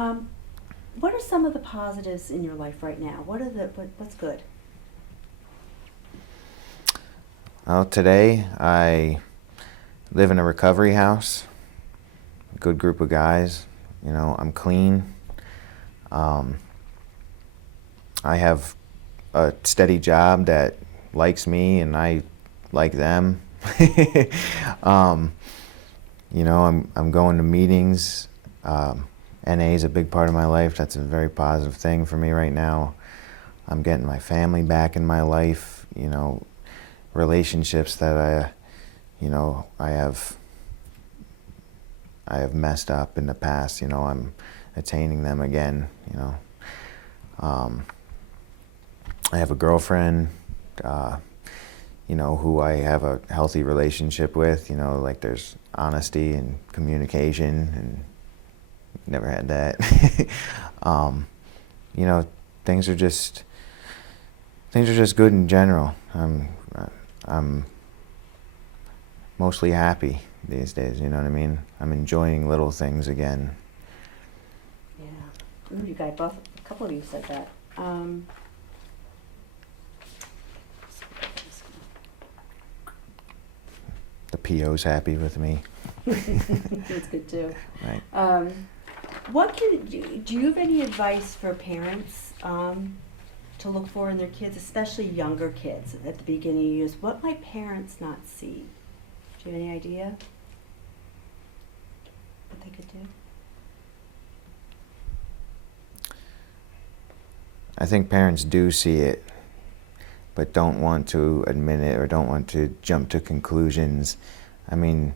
What are some of the positives in your life right now? What's good? Well, today I live in a recovery house, a good group of guys. I'm clean. Um, I have a steady job that likes me and I like them. um, I'm going to meetings. NA is a big part of my life. That's a very positive thing for me right now. I'm getting my family back in my life. Relationships that I have messed up in the past. I'm attaining them again. Um, I have a girlfriend, who I have a healthy relationship with. Like there's honesty and communication, and never had that. um, you know, things are just good in general. I'm mostly happy these days. You know what I mean? I'm enjoying little things again. Yeah. Ooh, you guys both. A couple of you said that. The PO's happy with me. That's good too. Right. Do you have any advice for parents to look for in their kids, especially younger kids at the beginning of years? What might parents not see? Do you have any idea what they could do? I think parents do see it, but don't want to admit it or don't want to jump to conclusions. I mean,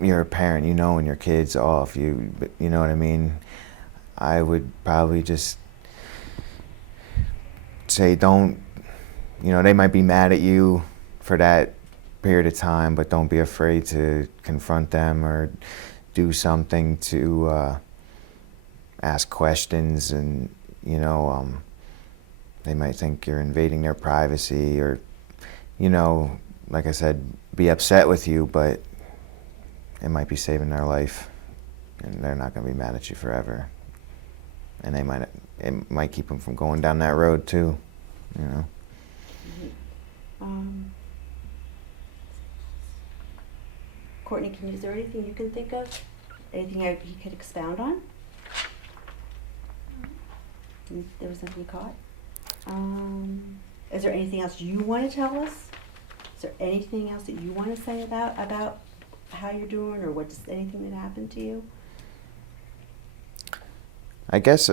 you're a parent, when your kid's off. You know what I mean? I would probably just say don't, they might be mad at you for that period of time, but don't be afraid to confront them or do something to ask questions. And, they might think you're invading their privacy or, like I said, be upset with you, but it might be saving their life, and they're not going to be mad at you forever. And it might keep them from going down that road too, Courtney, is there anything you can think of? Anything you could expound on? There was something you caught? Is there anything else you want to tell us? Is there anything else that you want to say about how you're doing, or anything that happened to you? I guess,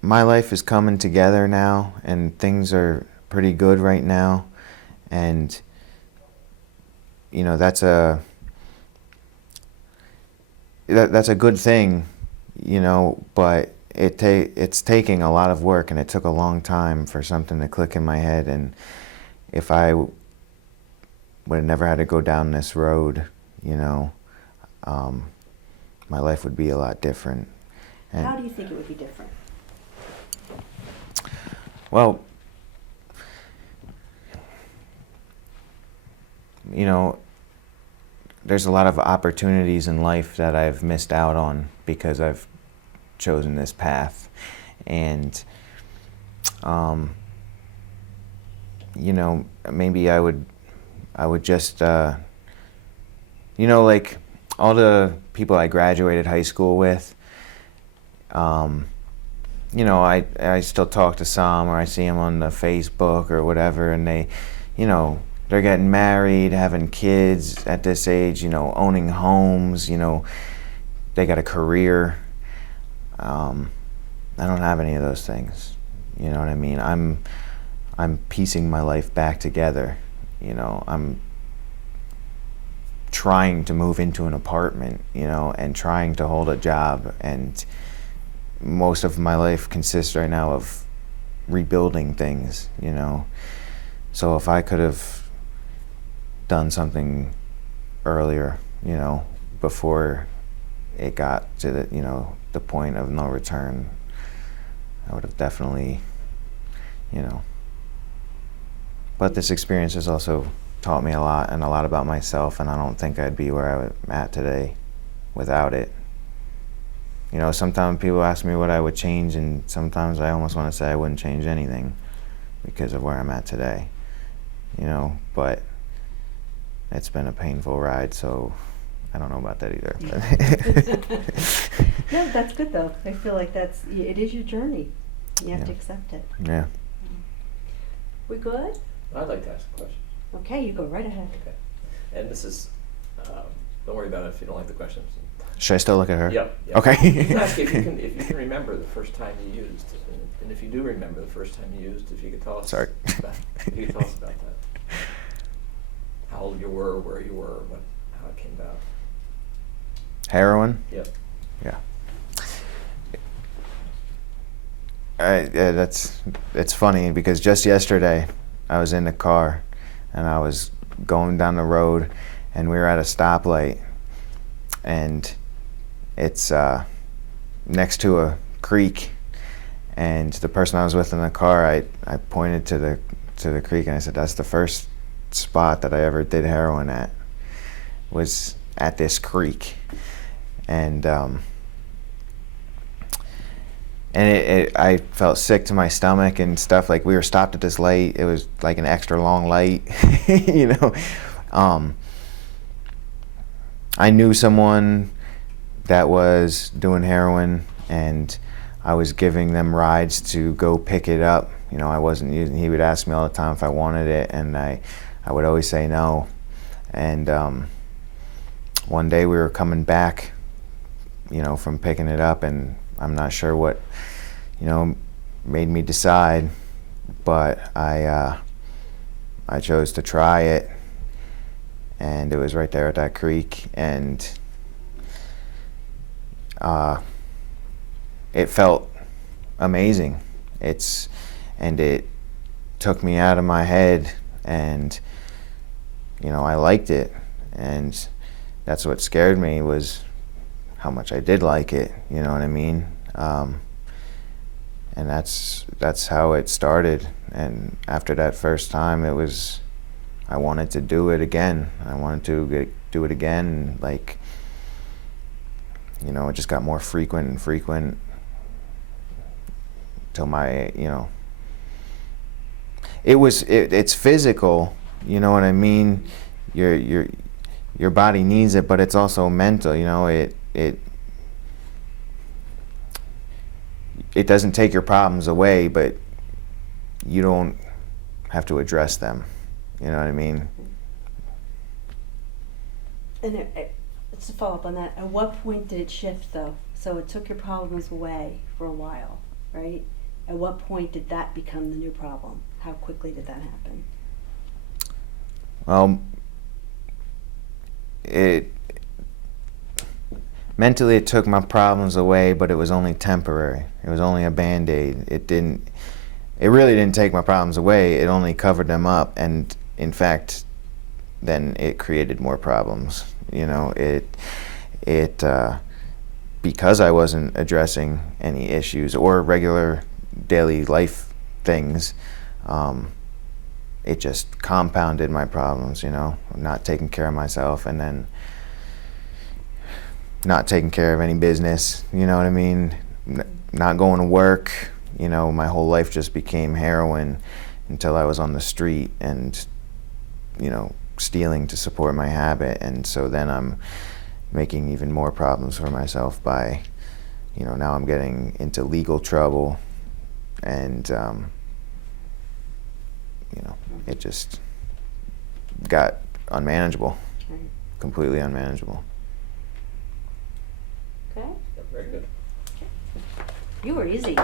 my life is coming together now, and things are pretty good right now, and that's a good thing, but it's taking a lot of work, and it took a long time for something to click in my head. And if I would have never had to go down this road, my life would be a lot different. And how do you think it would be different? Well, there's a lot of opportunities in life that I've missed out on because I've chosen this path. And, maybe I would just, like all the people I graduated high school with, I still talk to some, or I see them on the Facebook or whatever, and they, they're getting married, having kids at this age, owning homes, they got a career. I don't have any of those things. You know what I mean? I'm piecing my life back together. I'm trying to move into an apartment, and trying to hold a job, and most of my life consists right now of rebuilding things, So if I could have done something earlier, before it got to the point of no return, I would have definitely, But this experience has also taught me a lot, and a lot about myself, and I don't think I'd be where I'm at today without it. You know, sometimes people ask me what I would change, and sometimes I almost want to say I wouldn't change anything because of where I'm at today. You know, but it's been a painful ride, so I don't know about that either. No, that's good though. I feel like it is your journey. You have to accept it. Yeah. We good? I'd like to ask a question. Okay, you go right ahead. Okay. And this is, don't worry about it if you don't like the questions. Should I still look at her? Yep. Okay. Just ask if you can remember the first time you used, and if you do remember the first time you used, if you could tell us. Sorry. If you could tell us about that. How old you were, where you were, how it came about. Heroin? Yep. Yeah. It's funny because just yesterday I was in the car and I was going down the road and we were at a stoplight, and it's next to a creek, and the person I was with in the car, I pointed to the creek and I said, that's the first spot that I ever did heroin at, was at this creek. And I felt sick to my stomach and stuff. Like, we were stopped at this light. It was like an extra long light, you know. I knew someone that was doing heroin, and I was giving them rides to go pick it up. You know, I wasn't using. He would ask me all the time if I wanted it, and I would always say no. And one day we were coming back, you know, from picking it up, and I'm not sure what, you know, made me decide, but I chose to try it, and it was right there at that creek, and it felt amazing. And it took me out of my head, and, you know, I liked it, and that's what scared me, was how much I did like it, you know what I mean? And that's how it started. And after that first time, I wanted to do it again. I wanted to do it again, and, like, you know, it just got more frequent and frequent till my, you know, it's physical, you know what I mean? Your body needs it, but it's also mental, you know. It doesn't take your problems away, but you don't have to address them. You know what I mean? And let's to follow up on that. At what point did it shift, though? So it took your problems away for a while, right? At what point did that become the new problem? How quickly did that happen? Well, mentally it took my problems away, but it was only temporary. It was only a Band-Aid. It really didn't take my problems away. It only covered them up, and in fact, then it created more problems. You know, because I wasn't addressing any issues or regular daily life things, it just compounded my problems, you know, not taking care of myself, and then not taking care of any business, you know what I mean? Not going to work, you know, my whole life just became heroin until I was on the street and, you know, stealing to support my habit. And so then I'm making even more problems for myself by, you know, now I'm getting into legal trouble, and, you know, it just got unmanageable, Right. completely unmanageable. Okay. Yep, very good. You were easy.